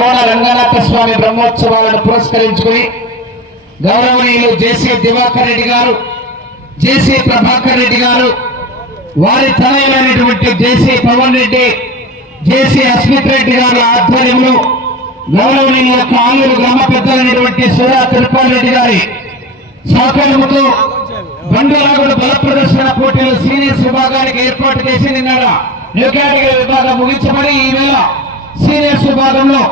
కోన రంగనాథ స్వామి బ్రహ్మోత్సవాలను పురస్కరించుకుని గౌరవనీయులు జేసీ దివాకర్ రెడ్డి గారు జేసీ ప్రభాకర్ రెడ్డి గారు వారి తనయులైనటువంటి జేసీ పవన్ రెడ్డి జేసీ అస్మిత్ రెడ్డి గారి ఆధ్వర్యంలో గౌరవనీయుల కాలూరు గ్రామ పెద్దలైనటువంటి సురా తిరుపాల్ రెడ్డి గారి సహకారంతో బండులాగుడు బల ప్రదర్శన పోటీలు సీనియర్స్ విభాగానికి ఏర్పాటు చేసి నిన్న న్యూ కేటగిరీ విభాగం ముగించబడి ఈ వేళ సీనియర్స్ విభాగంలో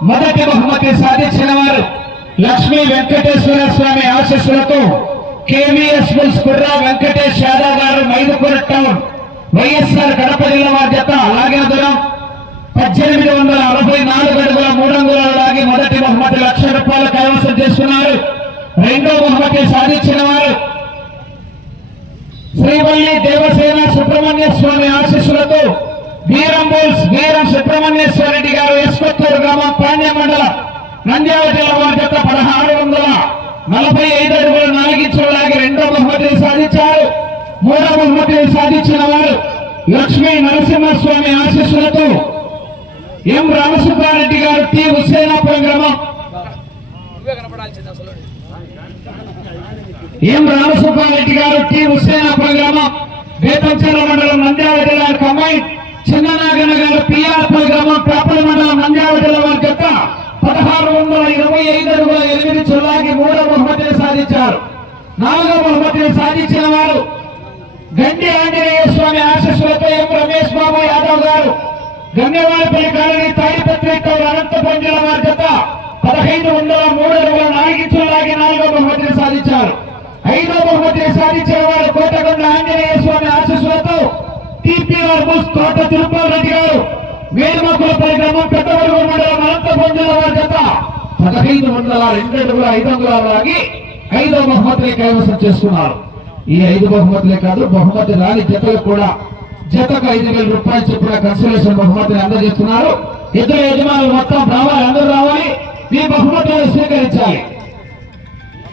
మొదటి బహుమతి సాధించిన వారు లక్ష్మీ వెంకటేశ్వర స్వామి ఆశీస్సులతో KVS bulls Kurra Venkatesh Yadav garu Mydukur town YSR Kadapa జిల్లా వారి జత అలాగే దూరం పద్దెనిమిది వందల అరవై నాలుగు అడుగుల మూడు లాగి మొదటి బహుమతి లక్ష రూపాయలు కైవసం చేసుకున్నారు. రెండో బహుమతి సాధించిన వారు శ్రీవల్లి దేవసేన సుబ్రహ్మణ్య స్వామి ఆశీస్సులతో వీరం బోల్స్ వీరం సుబ్రహ్మణ్యేశ్వర రెడ్డి గారు ఎస్కొత్తూరు గ్రామం పాండ్య మండలం నంద్యాల జిల్లా వారి జత పదహారు వందల నలభై ఐదు అడుగుల నాలుగించులాగి రెండో బహుమతిని సాధించారు. మూడో బహుమతిని సాధించిన వారు లక్ష్మీ నరసింహస్వామి ఆశీస్సులతో ఎం రామసుబ్బారెడ్డి గారు టి. హుసేనాపురం గ్రామం. ఎం రామసుబ్బారెడ్డి గారు టి. హుసేనాపురం గ్రామం. వేపంచేల మండలం నంద్యాల జిల్లా కమాయి చిన్న గారు పిఆర్పల్ గ్రామం కాపల మండలం నంద్యాల జిల్లా వారి జత పదహారు వందల ఇరవై ఐదు అడుగుల ఎనిమిది చుల్లాకి మూడో బహుమతిని సాధించారు. నాలుగో బహుమతిని సాధించిన వారు గండి ఆంజనేయ స్వామి ఆశస్సులతో ఎం రమేష్ బాబు యాదవ్ గారు. గంగవారిపల్లి కాలనీ తాడిపత్రి టౌన్ అనంతపురం జిల్లా వారి జత పదహైదు వందల మూడు అడుగుల నాలుగించులాగి నాలుగో బహుమతిని సాధించారు. ఐదో బహుమతిని సాధించిన వారు కోటకొండ ఆంజనేయ స్వామి ఆశస్సులతో టిపిఆర్ బుస్ తిరుపతి రెడ్డి గారు వేలుమకులపల్లి గ్రామం పెద్దవడుగు మండలం అనంతపురం జిల్లా వారి జత పదహైదు వందల రెండు అడుగుల ఐదు అంగుళాలు లాగి ఐదో బహుమతిని కైవసం చేసుకున్నారు. ఈ ఐదు బహుమతులే కాదు బహుమతి రాని జతలకు కూడా జతకు ఐదు వేల రూపాయలు చొప్పున కన్సలేషన్ బహుమతిని అందజేస్తున్నారు. ఇద్దరు యజమానులు మొత్తం